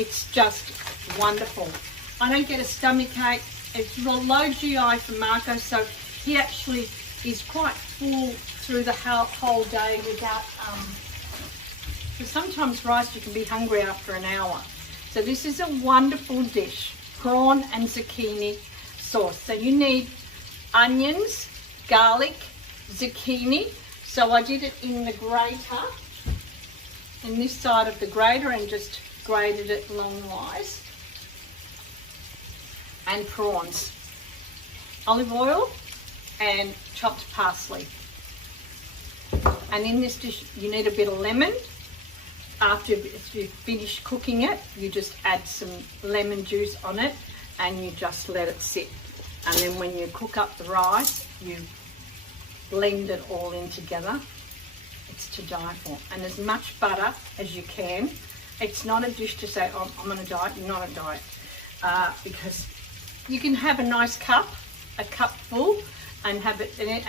It's just wonderful. I don't get a stomach ache. It's low GI for Marco, so he actually is quite full through the whole day without, because sometimes rice you can be hungry after an hour. So this is a wonderful dish, prawn and zucchini sauce. So you need onions, garlic, zucchini. So I did it in the grater, in this side of the grater, and just grated it longwise. And prawns, olive oil and chopped parsley. And in this dish you need a bit of lemon. After you finish cooking it, you just add some lemon juice on it and you just let it sit. And then when you cook up the rice, you blend it all in together. It's to die for. And as much butter as you can. It's not a dish to say, oh, I'm on a diet. You're not on a diet. Because you can have a nice cup, a cup full, and have it in it.